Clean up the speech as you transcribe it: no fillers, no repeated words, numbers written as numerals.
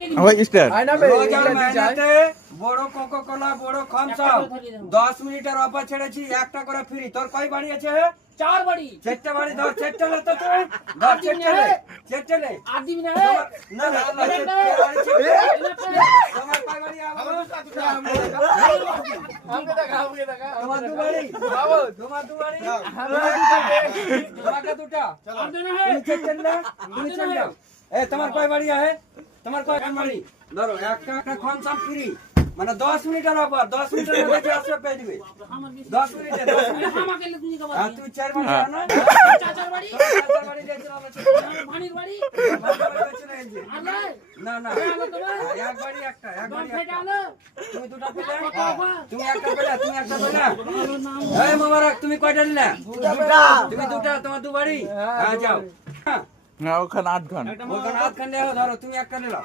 রোজার মেহনতে বড় কোকা-কোলা বড় থামস-আপ 10 মিনিটের অফার ছেড়েছি, একটা করে ফ্রি। তোর কয় বাড়ি আছে? 4 বাড়ি। 4টা বাড়ি দাও, 4টা লে তো তুই দাও, 4টা লে আর দিবি না না না তোমার কয় বাড়ি? তোমার দু বাড়ি বাবু, তোমার দু বাড়ি তোমাকে দুটা তুমি 4টা লে তুমি 4টা। তোমার কয় বাড়ি আছে? তোমার কয় বাড়ি? ধরো একটা থামস-আপ ফ্রি, মানে 10 মিনিটের অফার। 10 মিনিটের মধ্যে 80 পেয়ে দিবে। 10 মিনিটে আমাকে লে তুমি কবা। আর তুই 4 বাড়ি না? চাচার বাড়ি, 4 বাড়ি দিয়েছিল আমরা। ভানির বাড়ি। আর না না এক বাড়ি একটা, এক বাড়ি একটা। তুমি দুটো পেলে, তুমি একটা পেলে, তুমি একটা পেলে। এই মোবারক, তুমি কয়টা নিলে? তুমি দুটা, তোমার দু বাড়ি। হ্যাঁ যাও। না ওখানে 8 ঘন্টা ওখানে 8 খান ধরো, তুমি একটা নিলা।